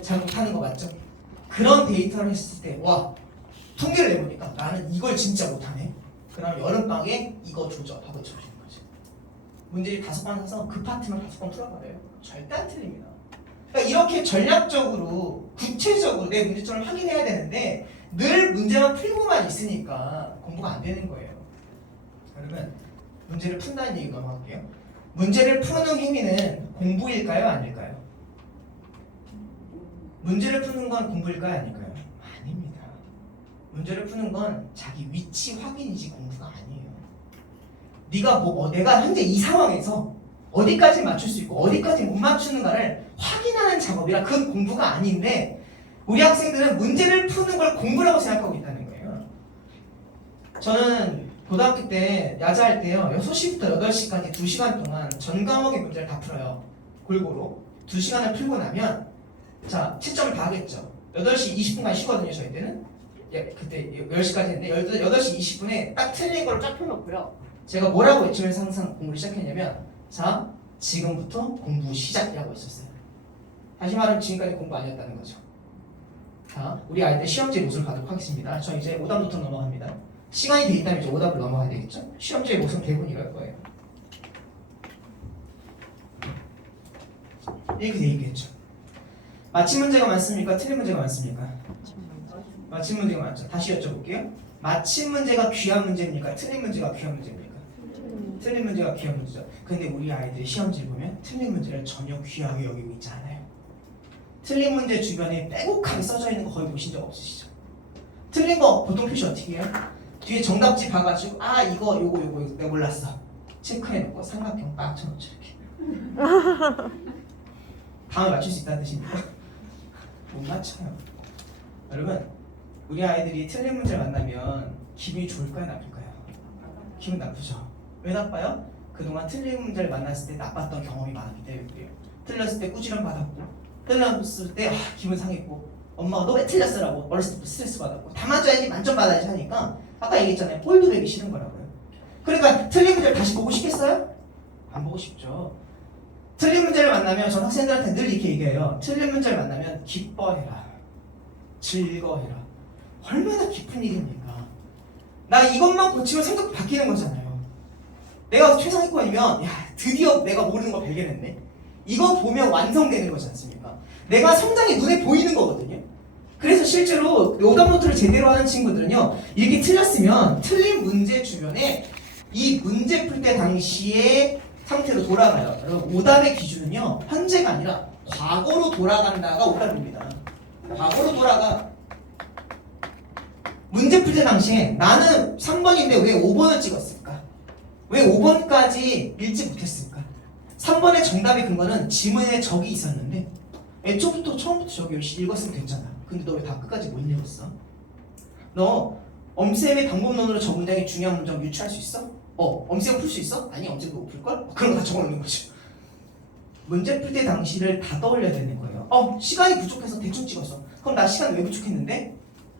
잘못하는 거 맞죠? 그런 데이터를 했을 때 와, 통계를 내보니까 나는 이걸 진짜 못하네. 그럼 여름방에 이거 조져하고 쳐주는 거죠. 문제를 5번 사서 그 파트만 5번 풀어봐요. 절대 안 틀립니다. 그러니까 이렇게 전략적으로 구체적으로 내 문제점을 확인해야 되는데 늘 문제만 풀고만 있으니까 공부가 안 되는 거예요. 그러면 문제를 푼다는 얘기 넘어갈게요. 문제를 푸는 행위는 공부일까요? 아닐까요? 문제를 푸는 건 공부일까요? 아닐까요? 아닙니다. 문제를 푸는 건 자기 위치 확인이지 공부가 아니에요. 내가 현재 이 상황에서 어디까지 맞출 수 있고 어디까지 못 맞추는가를 확인하는 작업이라 그건 공부가 아닌데 우리 학생들은 문제를 푸는 걸 공부라고 생각하고 있다는 거예요. 저는 고등학교 때 야자할 때요 6시부터 8시까지 2시간 동안 전 과목의 문제를 다 풀어요. 골고루 2시간을 풀고 나면 자 채점을 다 하겠죠. 8시 20분간 쉬거든요. 저희 때는 그때 10시까지 했는데 8시 20분에 딱 틀린 걸 쫙 펴놓고요. 제가 뭐라고 외치면서 항상 공부를 시작했냐면 자 지금부터 공부 시작이라고 했었어요. 다시 말하면 지금까지 공부 아니었다는 거죠. 자 우리 아이들 시험지 모습을 가도록 하겠습니다. 저 이제 오답부터 넘어갑니다. 시간이 돼 있다면 이제 오답을 넘어가야 되겠죠. 시험지의 모습은 대부분 이럴 거예요. 이렇게 돼 있겠죠. 맞힌 문제가 많습니까? 틀린 문제가 많습니까? 맞힌 문제가 많죠. 다시 여쭤볼게요. 맞힌 문제가 귀한 문제입니까? 틀린 문제가 귀한 문제입니까? 틀린 문제가 귀한 문제죠. 근데 우리 아이들이 시험지를 보면 틀린 문제를 전혀 귀하게 여기고 있지 않아요. 틀린 문제 주변에 빼곡하게 써져 있는 거 거의 보신 적 없으시죠? 틀린 거 보통 표시 어떻게 해요? 뒤에 정답지 봐가지고 이거 요거 내가 몰랐어. 체크해놓고 삼각형 빡 쳐놓죠 이렇게. 다음에 맞출 수 있다는 뜻입니까? 못 맞춰요. 여러분 우리 아이들이 틀린 문제를 만나면 기분이 좋을까요? 나쁠까요? 기분 나쁘죠. 왜 나빠요? 그동안 틀린 문제를 만났을 때 나빴던 경험이 많았기 때문에 그래요. 틀렸을 때 꾸지람 받았고 틀렸을 때 기분 상했고 엄마가 너 왜 틀렸어? 라고 어렸을 때 스트레스 받았고 다 맞아야지 만점 받아야지 하니까 아까 얘기했잖아요. 꼴드백이 싫은 거라고요. 그러니까 틀린 문제를 다시 보고 싶겠어요? 안 보고 싶죠. 틀린 문제를 만나면 전 학생들한테 늘 이렇게 얘기해요. 틀린 문제를 만나면 기뻐해라. 즐거워해라. 얼마나 기쁜 일입니까? 나 이것만 고치면 성적 바뀌는 거잖아요. 내가 최상위권이면 드디어 내가 모르는 거 발견했네. 이거 보면 완성되는 거지 않습니까? 내가 성장이 눈에 보이는 거거든요. 그래서 실제로 오답 노트를 제대로 하는 친구들은요. 이렇게 틀렸으면 틀린 문제 주변에 이 문제 풀 때 당시에 상태로 돌아가요. 여러분 오답의 기준은요. 현재가 아니라 과거로 돌아간다가 오답입니다. 과거로 돌아가. 문제 풀 때 당시에 나는 3번인데 왜 5번을 찍었을까? 왜 5번까지 읽지 못했을까? 3번의 정답의 근거는 지문에 적이 있었는데 애초부터 처음부터 저기 열심히 읽었으면 됐잖아. 근데 너 왜 다 끝까지 못 읽었어? 너 엄쌤의 방법론으로 저 문장의 중요한 문장 유추할 수 있어? 엄쌤은 풀 수 있어? 아니 엄쌤도 못 풀걸? 그런 거 다 적어놓는 거죠. 문제 풀 때 당시를 다 떠올려야 되는 거예요. 시간이 부족해서 대충 찍었어. 그럼 나 시간 왜 부족했는데?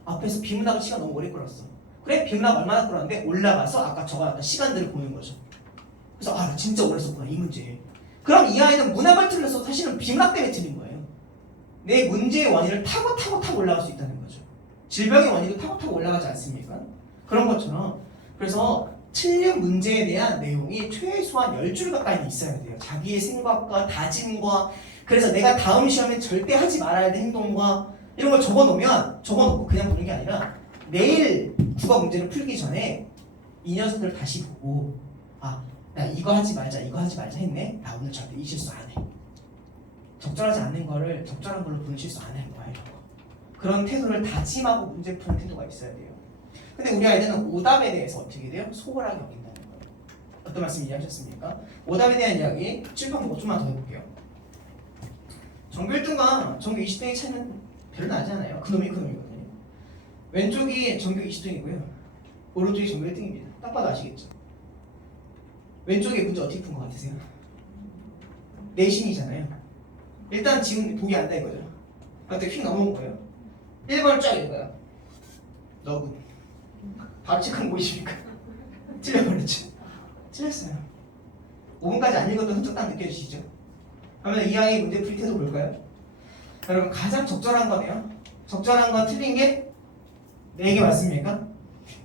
앞에서 비문학을 시간 너무 오래 끌었어. 그래? 비문학 얼마나 끌었는데? 올라가서 아까 적어놨던 시간들을 보는 거죠. 그래서 나 진짜 오래 썼구나 이 문제. 그럼 이 아이는 문학을 틀려서 사실은 비문학 때문에 틀린 거예요. 내 문제의 원인을 타고 올라갈 수 있다는 거죠. 질병의 원인도 타고 올라가지 않습니까? 그런 것처럼 그래서 틀린 문제에 대한 내용이 최소한 10줄 가까이는 있어야 돼요. 자기의 생각과 다짐과 그래서 내가 다음 시험에 절대 하지 말아야 될 행동과 이런 걸 적어놓고 그냥 보는 게 아니라 내일 국어 문제를 풀기 전에 이 녀석들을 다시 보고 나 이거 하지 말자 했네. 나 오늘 절대 이 실수 안 해. 적절하지 않는 거를 적절한 걸로 보는 실수 안 할 거야. 이런 거. 그런 태도를 다짐하고 문제 푸는 태도가 있어야 돼요. 근데 우리 아이들은 오답에 대해서 어떻게 돼요? 소홀하게 여긴다는 거예요. 어떤 말씀 이해하셨습니까? 오답에 대한 이야기 칠판 보고 좀만 더 해볼게요. 전교 1등과 전교 20등의 차이는 별로 나지 않아요. 그놈이거든요. 왼쪽이 전교 20등이고요. 오른쪽이 전교 1등입니다. 딱 봐도 아시겠죠? 왼쪽에 문제 어떻게 푼 것 같으세요? 내신이잖아요. 일단 지금 보기 안다 이거죠. 그때 휙 넘어온 거예요. 1번을 쫙 읽어요. 너군. 바로 체크한 거 보이십니까? 틀려버렸죠. 틀렸어요. 5분까지 안 읽었던 흔적 딱 느껴지시죠? 그러면 이 아이의 문제 풀이 태도 볼까요? 여러분 가장 적절한 거네요. 적절한 건 틀린 게 4개 맞습니까?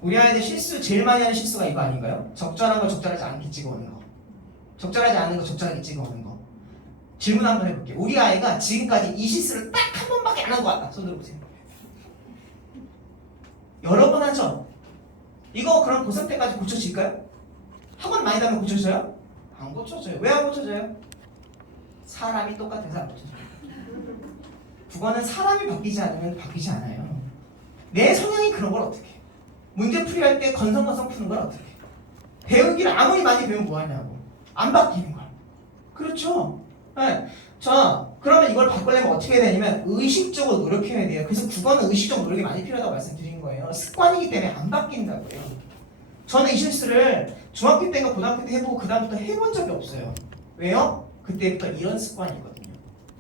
우리 아이들 실수 제일 많이 하는 실수가 이거 아닌가요? 적절한 걸 적절하지 않게 찍어오는 거. 적절하지 않은 거 적절하게 찍어오는 거. 질문 한번 해볼게요. 우리 아이가 지금까지 이 실수를 딱 한 번밖에 안 한 것 같다. 손 들어보세요. 여러 번 하죠? 이거 그럼 고3 때까지 고쳐질까요? 학원 많이 다면 고쳐져요? 안 고쳐져요. 왜 안 고쳐져요? 사람이 똑같아서 안 고쳐져요. 국어는 사람이 바뀌지 않으면 바뀌지 않아요. 내 성향이 그런 걸 어떻게 해? 문제 풀이할 때 건성건성 푸는 걸 어떻게 해? 배우기를 아무리 많이 배우면 뭐하냐고. 안 바뀌는 거야. 그렇죠? 네. 자, 그러면 이걸 바꾸려면 어떻게 해야 되냐면 의식적으로 노력해야 돼요. 그래서 국어는 의식적 노력이 많이 필요하다고 말씀드린 거예요. 습관이기 때문에 안 바뀐다고요. 저는 이 실수를 중학교 때인가 고등학교 때 해보고 그 다음부터 해본 적이 없어요. 왜요? 그때부터 이런 습관이 있거든요.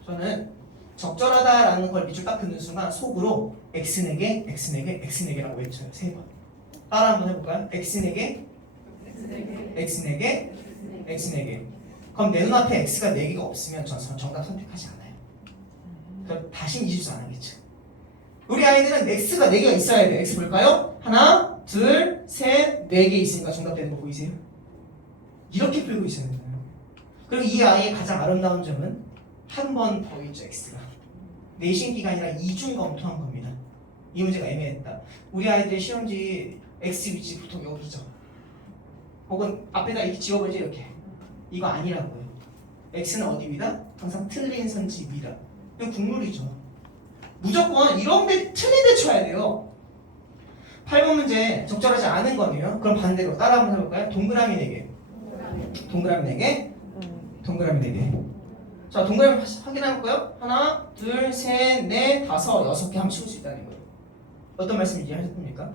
저는 적절하다라는 걸 밑줄 딱 긋는 순간 속으로 X네개, X네개, X네개라고 외쳐요. 3번. 따라 한번 해볼까요? X네개, X네개, X네개. 그럼 내 눈앞에 X가 4개가 없으면 전 정답 선택하지 않아요. 그럼 다시는 이 실수 안 하겠죠. 우리 아이들은 X가 4개가 있어야 돼요. X 볼까요? 하나, 둘, 셋, 4개 있으니까 정답 되는 거 보이세요? 이렇게 풀고 있어야 돼요. 그리고 이 아이의 가장 아름다운 점은 한 번 더 있죠. X가 내신 기간이라 이중 검토한 겁니다. 이 문제가 애매했다. 우리 아이들의 시험지 X 위치 보통 여기죠. 혹은 앞에다 이렇게 지워버리지 이렇게. 이거 아니라고요. X는 어디입니다? 항상 틀린 선지 위다. 이건 국룰이죠. 무조건 이런 데 틀린 데 쳐야 돼요. 8번 문제 적절하지 않은 거네요. 그럼 반대로 따라 한번 해볼까요? 동그라미 4개, 동그라미 4개, 동그라미 4개. 자, 동그라미 확인해볼까요? 하나, 둘, 셋, 넷, 다섯, 6개 하면 치울 수 있다는 거예요. 어떤 말씀 이해하셨습니까?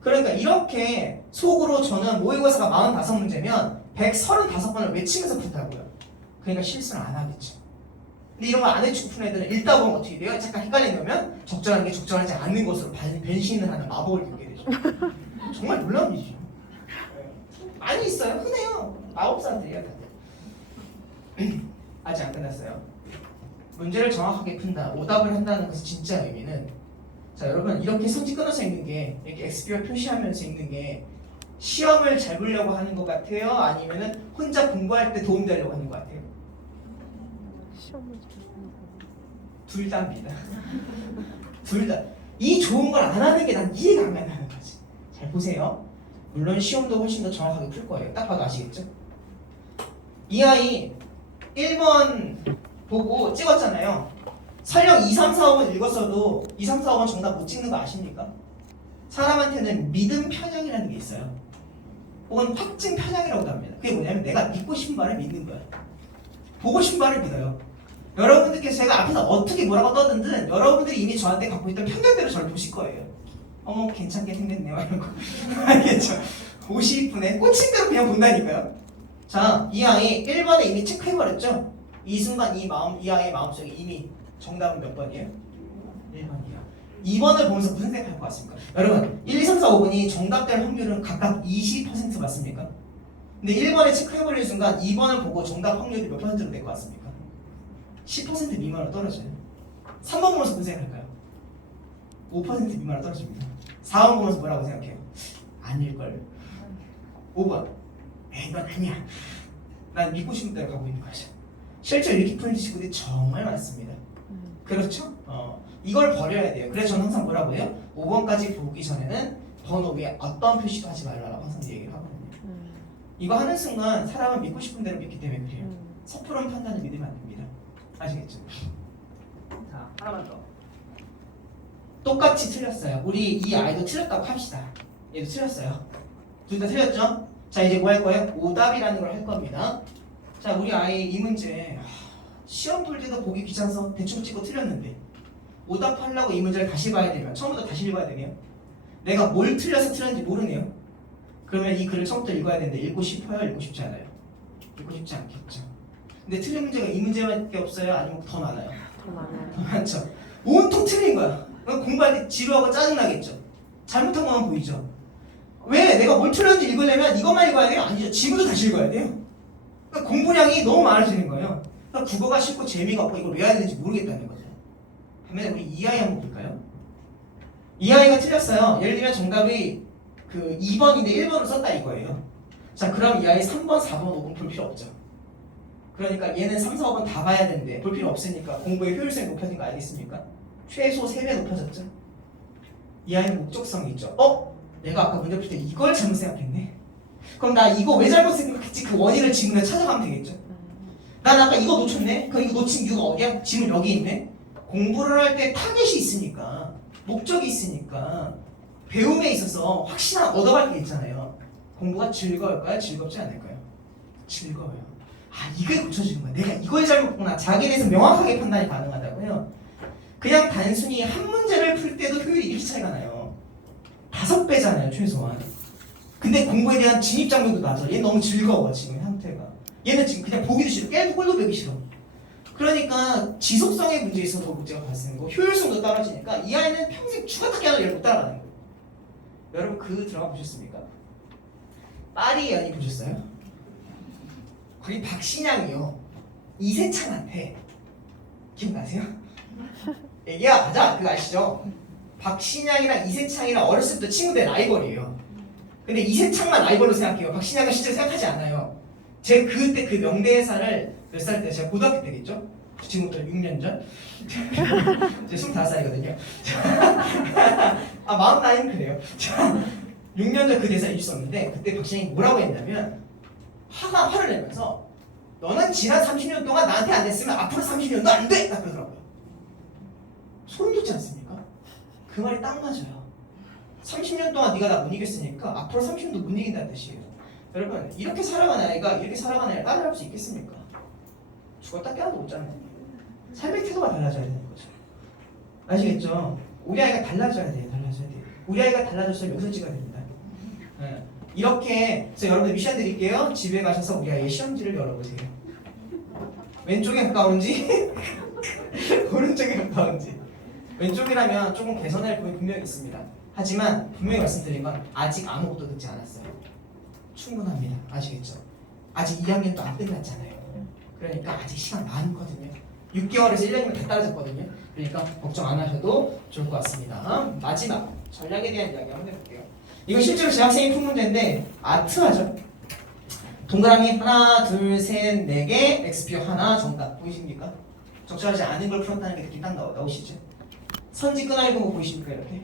그러니까 이렇게 속으로 저는 모의고사가 45문제면 135번을 외치면서 푼다고요. 그러니까 실수를 안 하겠죠. 근데 이런 거 안 해주고 푸는 애들은 읽다 보면 어떻게 돼요? 잠깐 헷갈리면 적절한 게 적절하지 않는 것으로 변신을 하는 마법을 겪게 되죠. 정말 놀라운 일이죠. 많이 있어요. 흔해요. 마법사들이야 다들. 아직 안 끝났어요. 문제를 정확하게 푼다, 오답을 한다는 것의 진짜 의미는, 자 여러분 이렇게 선지 끊어서 읽는 게, 이렇게 XBR 표시하면서 읽는 게 시험을 잘 보려고 하는 것 같아요? 아니면은 혼자 공부할 때 도움되려고 하는 것 같아요? 둘 다입니다. 둘 다. 이 좋은 걸 안 하는 게 난 이해가 안 간다는 거지. 잘 보세요. 물론 시험도 훨씬 더 정확하게 풀 거예요. 딱 봐도 아시겠죠? 이 아이 1번 보고 찍었잖아요. 설령 2, 3, 4, 5번 읽었어도 2, 3, 4, 5번 정답 못 찍는 거 아십니까? 사람한테는 믿음 편향이라는 게 있어요. 혹은 확증 편향이라고도 합니다. 그게 뭐냐면 내가 믿고 싶은 말을 믿는 거야. 보고 싶은 말을 믿어요. 여러분들께서 제가 앞에서 어떻게 뭐라고 떠든든 여러분들이 이미 저한테 갖고 있던 편견대로 저를 보실 거예요. 어머 괜찮게 생겼네요 이런 거. 알겠죠? 50분에 꽂힌 대로 그냥 본다니까요. 자, 이 아이 1번에 이미 체크해버렸죠? 이 순간 이 아이의 마음속에 이미 정답은 몇 번이에요? 1번이야. 2번을 보면서 무슨 생각할 것 같습니까? 여러분 1, 2, 3, 4, 5번이 정답될 확률은 각각 20% 맞습니까? 근데 1번에 체크해버리는 순간 2번을 보고 정답 확률이 몇 퍼센트로 될 것 같습니까? 10% 미만으로 떨어져요. 3번 보면서 무슨 생각할까요? 5% 미만으로 떨어집니다. 4번 보면서 뭐라고 생각해요? 아닐걸. 5번 에이 넌 아니야. 난 믿고 싶은 대로 가고 있는 거죠. 실제로 이렇게 푸는 친구들이 정말 많습니다. 그렇죠? 이걸 버려야 돼요. 그래서 저는 항상 뭐라고 해요? 5번까지 보기 전에는 번호 위에 어떤 표시도 하지 말라고 항상 얘기를 하거든요. 이거 하는 순간 사람은 믿고 싶은 대로 믿기 때문에 그래요. 섣부른 판단을 믿으면 안 됩니다. 아시겠죠? 자, 하나만 더. 똑같이 틀렸어요. 우리 이 아이도 틀렸다고 합시다. 얘도 틀렸어요. 둘 다 틀렸죠? 자, 이제 뭐 할 거예요? 오답이라는 걸 할 겁니다. 자, 우리 아이 이 문제 시험 볼 때도 보기 귀찮아서 대충 찍고 틀렸는데 오답하려고 이 문제를 다시 봐야 되면 처음부터 다시 읽어야 되네요. 내가 뭘 틀려서 틀렸는지 모르네요. 그러면 이 글을 처음부터 읽어야 되는데 읽고 싶어요? 읽고 싶지 않아요? 읽고 싶지 않겠죠. 근데 틀린 문제가 이 문제밖에 없어요? 아니면 더 많아요? 더 많아요. 더 많죠. 온통 틀린 거야. 공부할 때 지루하고 짜증나겠죠. 잘못한 것만 보이죠. 왜? 내가 뭘 틀렸는지 읽으려면 이것만 읽어야 돼요? 아니죠. 지금도 다시 읽어야 돼요. 그러니까 공부량이 너무 많아지는 거예요. 그러니까 국어가 쉽고 재미가 없고 이걸 왜 해야 되는지 모르겠다는 거죠. 그러면 우리 이 아이 한번 볼까요? 이 아이가 틀렸어요. 예를 들면 정답이 그 2번인데 1번을 썼다 이거예요. 자, 그럼 이 아이 3번, 4번, 5번 볼 필요 없죠. 그러니까 얘는 3, 4, 5번 다 봐야 되는데 볼 필요 없으니까 공부의 효율성이 높아진 거 알겠습니까? 최소 3배 높아졌죠. 이 아이는 목적성이 있죠. 내가 아까 문제 풀 때 이걸 잘못 생각했네. 그럼 나 이거 왜 잘못 생각했지? 그 원인을 지문에 찾아가면 되겠죠. 난 아까 이거 놓쳤네? 그럼 이거 놓친 이유가 어디야? 지문 여기 있네? 공부를 할 때 타겟이 있으니까, 목적이 있으니까, 배움에 있어서 확실한 얻어갈 게 있잖아요. 공부가 즐거울까요? 즐겁지 않을까요? 즐거워요. 이게 고쳐지는 거야. 내가 이걸 잘못 봤구나. 자기에 대해서 명확하게 판단이 가능하다고요. 그냥 단순히 한 문제를 풀 때도 효율이 이렇게 차이가 나요. 5배잖아요, 최소한. 근데 공부에 대한 진입 장벽도 낮아. 얘는 너무 즐거워, 지금 상태가. 얘는 지금 그냥 보기도 싫어. 깨도 꼴도 보기 싫어. 그러니까 지속성의 문제에 있어서 문제가 발생하고 효율성도 떨어지니까 이 아이는 평생 죽었다 깨어나도 얘를 못 따라가는 거예요. 여러분 그 드라마 보셨습니까? 파리의 연인 보셨어요? 거기 박신양이요. 이세창한테 기억나세요? 얘기야 가자 그거 아시죠? 박신양이랑 이세창이랑 어렸을 때 친구들 라이벌이에요. 근데 이세창만 라이벌로 생각해요. 박신양은 실제로 생각하지 않아요. 제가 그때 그 명대사를 몇 살 때 제가 고등학교 때겠죠? 지금부터 6년 전? 제가 25살이거든요. 마음 나이는 그래요. 6년 전 그 대사를 있었는데 그때 박신양이 뭐라고 했냐면 화를 내면서 너는 지난 30년 동안 나한테 안 됐으면 앞으로 30년도 안 돼! 딱 그러더라고요. 소름 돋지 않습니까? 그 말이 딱 맞아요. 30년 동안 네가 나 못 이겼으니까 앞으로 30년도 못 이긴다는 뜻이에요. 여러분 이렇게 살아가는 아이가 이렇게 살아가는 아이를 따라할 수 있겠습니까? 죽었다 깨어나도 못 잡는 삶의 태도가 달라져야 되는 거죠. 아시겠죠? 우리 아이가 달라져야 돼요. 달라져야 돼요. 우리 아이가 달라졌으면 여기서 찍어야 됩니다. 이렇게 그래서 여러분들 미션 드릴게요. 집에 가셔서 우리 아이의 시험지를 열어보세요. 왼쪽에 가까운지 오른쪽에 가까운지. 왼쪽이라면 조금 개선할 부분이 분명히 있습니다. 하지만 분명히 말씀드린 건 아직 아무것도 듣지 않았어요. 충분합니다. 아시겠죠? 아직 2학년도 안 끝났잖아요. 그러니까 아직 시간 많거든요. 6개월에서 1년이면 다 따라졌거든요. 그러니까 걱정 안 하셔도 좋을 것 같습니다. 마지막 전략에 대한 이야기 한번 해볼게요. 이거 실제로 재학생이 푼 문제인데 아트하죠. 동그라미 하나, 둘, 셋, 네 개, X표 하나 정답 보이십니까? 적절하지 않은 걸 풀었다는 게 느낌 딱 나오시죠? 선지 끊어 있는 거 보이십니까? 이렇게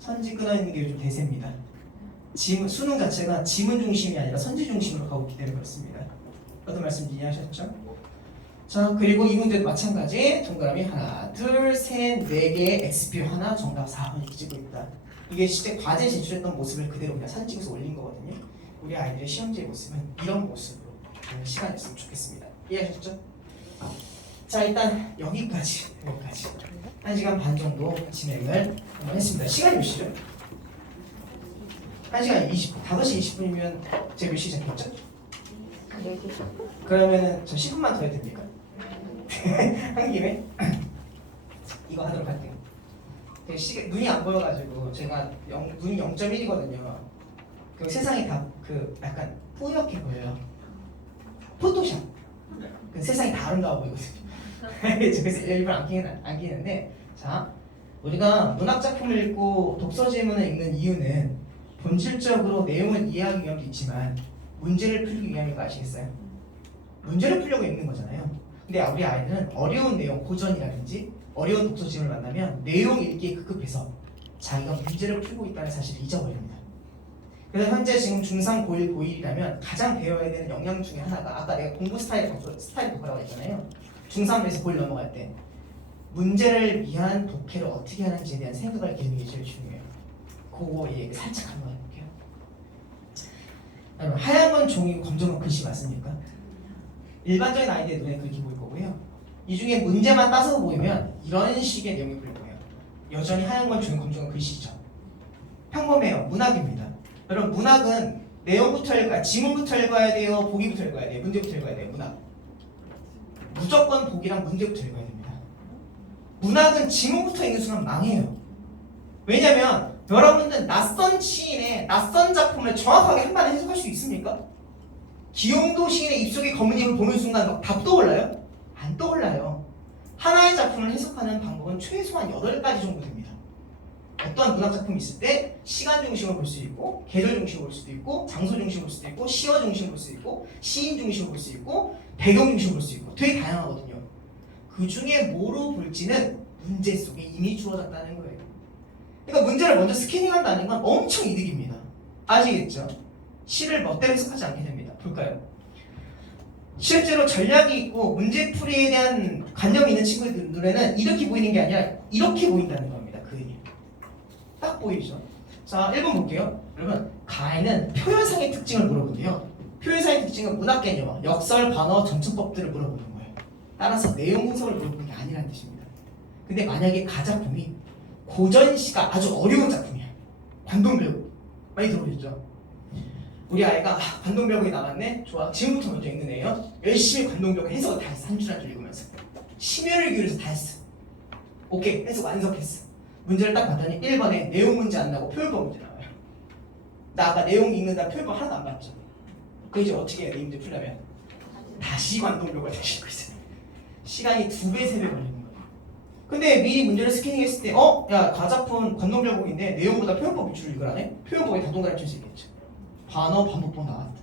선지 끊어 있는 게 요즘 대세입니다. 수능 자체가 지문 중심이 아니라 선지 중심으로 가고 있기 때문에 그렇습니다. 어떤 말씀 이해하셨죠? 자, 그리고 이 문제도 마찬가지. 동그라미 하나, 둘, 셋, 네 개, X표 하나, 정답 4번 이렇게 찍고 있다. 이게 실제 과제 제출했던 모습을 그대로 그냥 사진 찍어서 올린 거거든요. 우리 아이들의 시험지의 모습은 이런 모습으로 시간이 있으면 좋겠습니다. 이해하셨죠? 자, 일단 여기까지 1시간 반 정도 진행을 한번 했습니다. 시간이 몇 시죠? 1시간 20분, 5시 20분이면 제가 몇 시 시작했죠? 4시. 그러면은 저 10분만 더 해도 됩니까? 한 김에 이거 하도록 할게요. 눈이 안 보여가지고 제가 눈이 0.1이거든요. 그 세상이 다 그 약간 뿌옇게 보여요. 포토샵. 그 세상이 다 아름다워 보이거든요. 그래서 일부러 안 끼는데, 자, 우리가 문학 작품을 읽고 독서 지문을 읽는 이유는 본질적으로 내용을 이해하기 위함도 있지만 문제를 풀기 위함인 거 아시겠어요? 문제를 풀려고 읽는 거잖아요. 근데 우리 아이들은 어려운 내용, 고전이라든지 어려운 독서 지문을 만나면 내용 읽기에 급급해서 자기가 문제를 풀고 있다는 사실을 잊어버립니다. 그래서 현재 지금 중3, 고1, 고1이라면 가장 배워야 되는 역량 중에 하나가 아까 내가 공부 스타일 독해라고 했잖아요. 중3에서 고1 넘어갈 때 문제를 위한 독해를 어떻게 하는지에 대한 생각을 기르는 게 제일 중요해요. 그거 얘기 살짝 한번 해볼게요. 여러분, 하얀 건 종이고 검정은 건 글씨 맞습니까? 일반적인 아이들의 눈에 그렇게 보일 거고요. 이 중에 문제만 따서 보이면 이런 식의 내용이 보일 거예요. 여전히 하얀 건 종이, 검정은 글씨죠. 평범해요. 문학입니다. 여러분, 문학은 내용부터 읽어야, 지문부터 읽어야 돼요, 보기부터 읽어야 돼요, 문제부터 읽어야 돼요. 문학 무조건 보기랑 문제부터 읽어야 됩니다. 문학은 지문부터 읽는 순간 망해요. 왜냐면 여러분들 낯선 시인의 낯선 작품을 정확하게 한마디 해석할 수 있습니까? 기용도 시인의 입속의 검은잎을 보는 순간 막 답 떠올라요? 안 떠올라요. 하나의 작품을 해석하는 방법은 최소한 8가지 정도 됩니다. 어떠한 문학 작품이 있을 때 시간 중심으로 볼 수 있고, 계절 중심으로 볼 수도 있고, 장소 중심으로 볼 수도 있고, 시어 중심으로 볼 수 있고, 시인 중심으로 볼 수 있고, 배경 중심으로 볼 수 있고, 되게 다양하거든요. 그 중에 뭐로 볼지는 문제 속에 이미 주어졌다는 거예요. 그러니까 문제를 먼저 스캐닝한다는 건 엄청 이득입니다. 아시겠죠? 시를 멋대로 해석하지 않게 됩니다. 볼까요? 실제로 전략이 있고 문제풀이에 대한 관념이 있는 친구들 눈에는 이렇게 보이는 게 아니라 이렇게 보인다는 겁니다. 그림이 딱 보이죠? 자, 1번 볼게요. 여러분, 가에는 표현상의 특징을 물어보는데요. 표현상의 특징은 문학 개념, 역설, 반어, 전천법들을 물어보는 거예요. 따라서 내용 분석을 물어보는 게 아니라는 뜻입니다. 근데 만약에 가 작품이 고전시가 아주 어려운 작품이야. 관동별곡 많이 들어보셨죠? 우리 아이가 관동별곡이 나왔네? 좋아. 지금부터 먼저 읽는 애예요. 열심히 관동별곡 해석을 다 했어. 한 줄 한 줄 읽으면서 심혈을 기울여서 다 했어. 오케이, 해석 완성했어. 문제를 딱 봤더니 1번에 내용 문제 안 나고 표현법 문제 나와요. 나 아까 내용 읽는다 표현법 하나도 안 봤죠? 그 이제 어떻게 해야 돼? 이 문제 풀려면 다시 관동별곡을 다시 읽고 있어요. 시간이 2배, 3배 걸리는 거예요. 근데 미리 문제를 스캐닝했을 때 야, 가작품 관동별곡인데 내용보다 표현법 위주로 읽으라네? 표현법에 다 동그라미 칠수 있겠죠. 반어, 반복법 나왔다.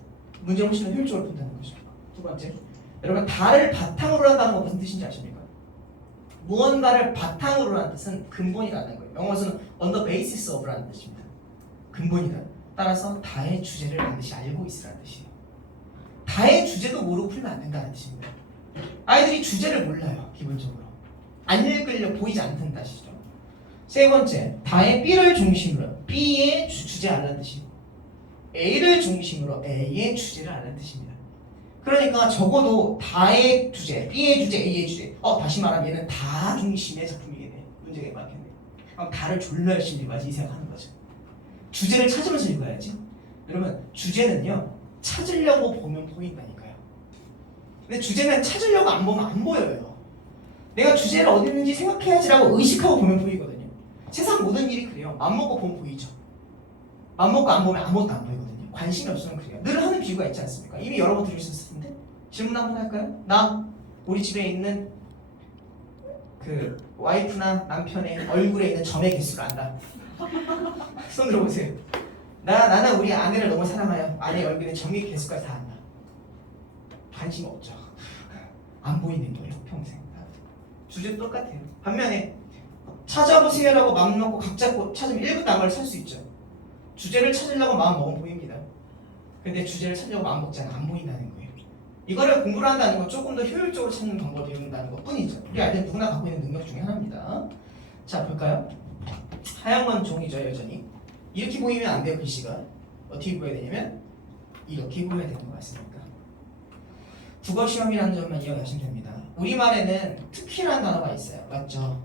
문제를 훨씬 더 효율적으로 푼다는 거죠. 두 번째, 여러분 다를 바탕으로 한다는 건 무슨 뜻인지 아십니까? 무언가를 바탕으로 하는 뜻은 근본이라는 거예요. 영어에서는 on the basis of라는 뜻입니다. 근본이다. 따라서 다의 주제를 반드시 알고 있으라는 뜻이에요. 다의 주제도 모르고 풀면 안 된다는 뜻입니다. 아이들이 주제를 몰라요. 기본적으로 안 읽으려 보이지 않는 뜻이죠. 세 번째, 다의 B를 중심으로 B의 주제 알라는 뜻이고 A를 중심으로 A의 주제를 알라는 뜻입니다. 그러니까 적어도 다의 주제, B의 주제, A의 주제. 다시 말하면 얘는 다 중심의 작품이겠네. 문제가 많겠네. 그럼 다를 졸라 열심히 읽어야지 이 생각하는 거죠. 주제를 찾으면서 읽어야지. 여러분, 주제는요 찾으려고 보면 보인다니까요. 근데 주제는 찾으려고 안 보면 안 보여요. 내가 주제를 어디 있는지 생각해야지라고 의식하고 보면 보이거든요. 세상 모든 일이 그래요. 맘먹고 보면 보이죠. 맘먹고 안 보면 아무것도 안 보이거든요. 관심이 없으면 그래요. 늘 하는 비유가 있지 않습니까? 이미 여러 번 들으셨을 텐데 질문 한번 할까요? 나 우리 집에 있는 그 와이프나 남편의 얼굴에 있는 점의 개수를 안다. 손 들어보세요. 나는 우리 아내를 너무 사랑하여 아내 얼굴에 점의 개수까지 다 안다. 관심 없죠. 안 보이는 거예요. 평생. 주제 똑같아요. 반면에 찾아보세요라고 마음 먹고 각 잡고 찾으면 1분 단어를 찾을 수 있죠. 주제를 찾으려고 마음 먹으면 보입니다. 근데 주제를 찾으려고 마음 먹지 않으면 안 보인다는 거예요. 이거를 공부를 한다는 건 조금 더 효율적으로 찾는 방법을 배운다는 것 뿐이죠. 우리 아이들 누구나 갖고 있는 능력 중에 하나입니다. 자, 볼까요? 하얀 건 종이죠, 여전히. 이렇게 보이면 안 돼요, 글씨가. 어떻게 보여야 되냐면 이렇게 보여야 되는 거 같습니까? 국어 시험이라는 점만 이해하시면 됩니다. 우리말에는 특히라는 단어가 있어요. 맞죠?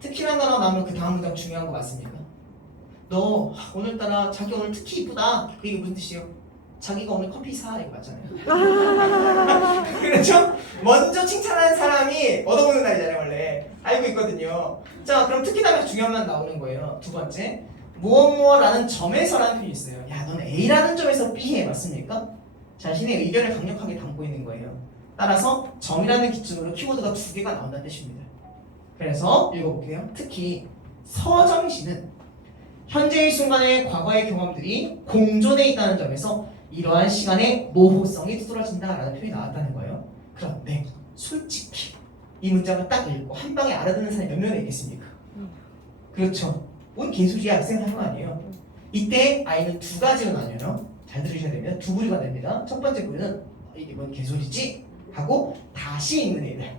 특히라는 단어가 나오면 그 다음 문장 중요한 거 맞습니까? 너 오늘따라 자기 오늘 특히 이쁘다. 그게 무슨 뜻이에요? 자기가 오늘 커피 사 이거 맞잖아요. 그렇죠? 먼저 칭찬하는 사람이 얻어먹는 날이잖아요. 원래 알고 있거든요. 자, 그럼 특히 다음에 중요한 말 나오는 거예요. 두 번째, 무엇무엇라는 점에서라는 표현이 있어요. 야, 너는 A라는 점에서 B해 맞습니까? 자신의 의견을 강력하게 담고 있는 거예요. 따라서 점이라는 기준으로 키워드가 2개가 나온다는 뜻입니다. 그래서 읽어볼게요. 특히 서정시는 현재의 순간의 과거의 경험들이 공존해 있다는 점에서 이러한 시간의 모호성이 두드러진다라는 표현이 나왔다는 거예요. 그런데 솔직히 이 문장을 딱 읽고 한 방에 알아듣는 사람이 몇 명이 있겠습니까? 그렇죠. 온 개수지야 학생하는 거 아니에요. 이때 아이는 2가지로 나뉘어요. 잘 들으셔야 됩니다. 2부류가 됩니다. 첫 번째 부류는 이게 뭔 개소리지? 하고 다시 읽는 애들,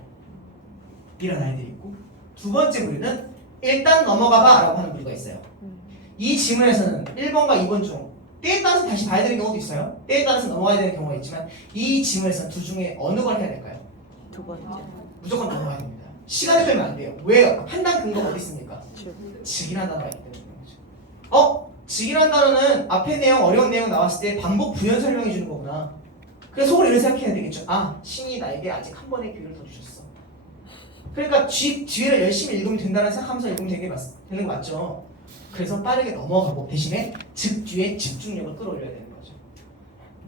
이런 아이들이 있고, 두 번째 부류는 일단 넘어가봐 라고 하는 부류가 있어요. 이 지문에서는 1번과 2번 중 때에 따라서 다시 봐야 되는 경우도 있어요. 때에 따라서 넘어가야 되는 경우가 있지만 이 지문에서는 둘 중에 어느 걸 해야 될까요? 2번째. 무조건 넘어가야 됩니다. 시간을 끌면 안 돼요. 왜요? 판단 근거가 어디 있습니까? 즉이라는 단어가 있기 때문에. 즉이라는 단어는 앞에 내용, 어려운 내용 나왔을 때 반복 부연 설명해 주는 거구나. 그래서 속으로 이렇게 생각해야 되겠죠. 아, 신이 나에게 아직 한 번의 기회를 더 주셨어. 그러니까 뒤를 열심히 읽으면 된다는 생각하면서 읽으면 되는 거 맞죠? 그래서 빠르게 넘어가고 대신에 즉 뒤에 집중력을 끌어올려야 되는 거죠.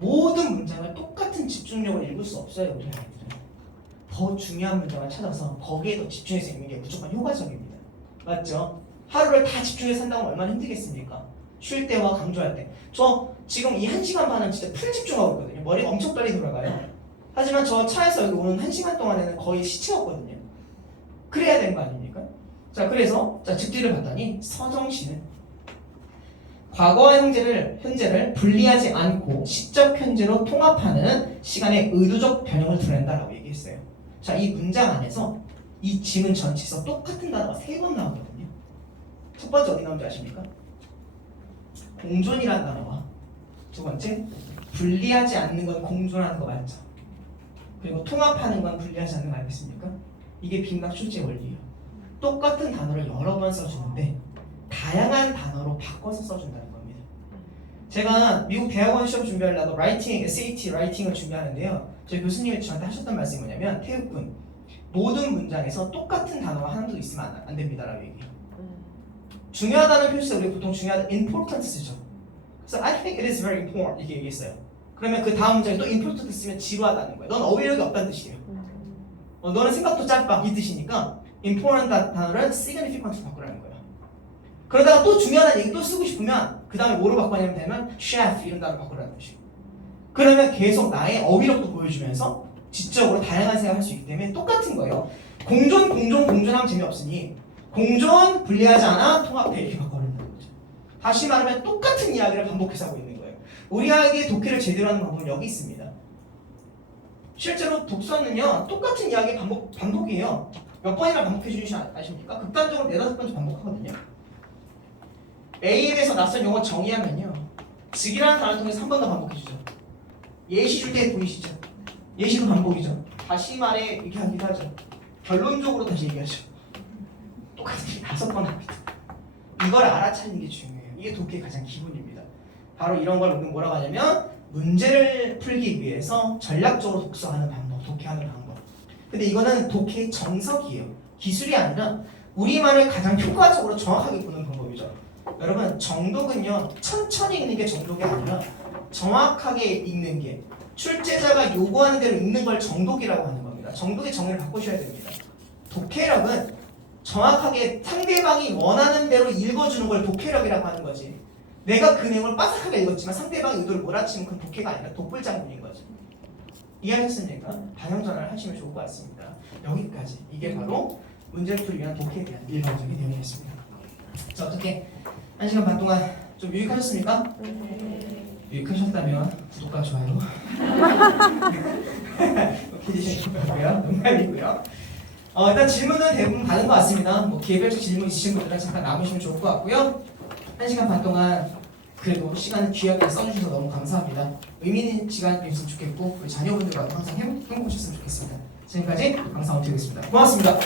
모든 문장을 똑같은 집중력을 읽을 수 없어요, 우리 아이들은. 더 중요한 문장을 찾아서 거기에 더 집중해서 읽는 게 무조건 효과적입니다. 맞죠? 하루를 다 집중해서 산다고 얼마나 힘들겠습니까? 쉴 때와 강조할 때. 저 지금 이 1시간 반은 진짜 풀 집중하고 있거든요. 머리가 엄청 빨리 돌아가요. 하지만 저 차에서 여기 오는 1시간 동안에는 거의 시체였거든요. 그래야 되는 거 아닙니까? 자, 그래서 즉뒤를 봤더니 서정 씨는 과거와 현재를 분리하지 않고 시적 현재로 통합하는 시간의 의도적 변형을 드러낸다라고 얘기했어요. 자, 이 문장 안에서 이 지문 전체에서 똑같은 단어가 3번 나오거든요. 첫 번째 어디 나온지 아십니까? 공존이라는 단어와 두 번째 분리하지 않는 건 공존하는 거 맞죠? 그리고 통합하는 건 분리하지 않는 거 알겠습니까? 이게 빈각 출제 원리예요. 똑같은 단어를 여러 번 써주는데 다양한 단어로 바꿔서 써준다는 겁니다. 제가 미국 대학원 시험 준비하려고 SAT 라이팅을 준비하는데요. 저희 교수님이 저한테 하셨던 말씀이 뭐냐면 태욱군 모든 문장에서 똑같은 단어가 하나도 있으면 안 됩니다라고 얘기해요. 중요하다는 표시에 우리 보통 중요하다 important 쓰죠. 그래서 I think it is very important 이렇게 얘기했어요. 그러면 그 다음 문장에 또 important 쓰면 지루하다는 거예요. 넌 어휘력이 없다는 뜻이에요. 너는 생각도 짧아 이 뜻이니까 important 단어를 significant로 바꾸라는 거예요. 그러다가 또 중요한 얘기 또 쓰고 싶으면 그 다음에 뭐로 바꿔냐면 되면 chef 이런 단어로 바꾸라는 뜻이에요. 그러면 계속 나의 어휘력도 보여주면서 지적으로 다양한 생각을 할 수 있기 때문에 똑같은 거예요. 공존하면 재미없으니 공존 분리하지 않아 통합해 이렇게 바꿔버린다는 거죠. 다시 말하면 똑같은 이야기를 반복해서 하고 있는 거예요. 우리 아이에게 독해를 제대로 하는 방법은 여기 있습니다. 실제로 독서는요 똑같은 이야기 반복이에요. 몇 번이나 반복해 주시는지 아십니까? 극단적으로 4-5번 반복하거든요. A에 대해서 낯선 용어 정의하면요 즉이라는 단어를 통해서 한 번 더 반복해 주죠. 예시 줄 때 보이시죠? 예시도 반복이죠. 다시 말해 이렇게 하기도 하죠. 결론적으로 다시 얘기하죠. 똑같은 게 5번 합니다. 이걸 알아차리는 게 중요해요. 이게 독해의 가장 기본입니다. 바로 이런 걸 우리는 뭐라고 하냐면 문제를 풀기 위해서 전략적으로 독서하는 방법, 독해하는 방법. 근데 이거는 독해의 정석이에요. 기술이 아니라 우리말을 가장 효과적으로 정확하게 보는 방법이죠. 여러분 정독은요 천천히 읽는 게 정독이 아니라 정확하게 읽는 게 출제자가 요구하는 대로 읽는 걸 정독이라고 하는 겁니다. 정독의 정의를 바꾸셔야 됩니다. 독해력은 정확하게 상대방이 원하는 대로 읽어주는 걸 독해력이라고 하는 거지. 내가 그 내용을 빠삭하게 읽었지만 상대방의 의도를 몰아치면 그건 독해가 아니라 독불장군인 거죠. 이해하셨습니까? 방향 전환을 하시면 좋을 것 같습니다. 여기까지. 이게 바로 문제풀이를 위한 독해에 대한 일반적인 내용이었습니다. 자, 어떻게 1시간 반 동안 좀 유익하셨습니까? 유익하셨다면 구독과 좋아요 해주시면 되고요. 농담이고요. 일단 질문은 대부분 받은 것 같습니다. 뭐 개별적 질문 있으신 분들은 잠깐 남으시면 좋을 것 같고요. 1시간 반 동안 그래도 시간을 귀하게 써주셔서 너무 감사합니다. 의미 있는 시간이었으면 좋겠고 우리 자녀분들과도 항상 행복하셨으면 좋겠습니다. 지금까지 강사원 드리겠습니다. 고맙습니다.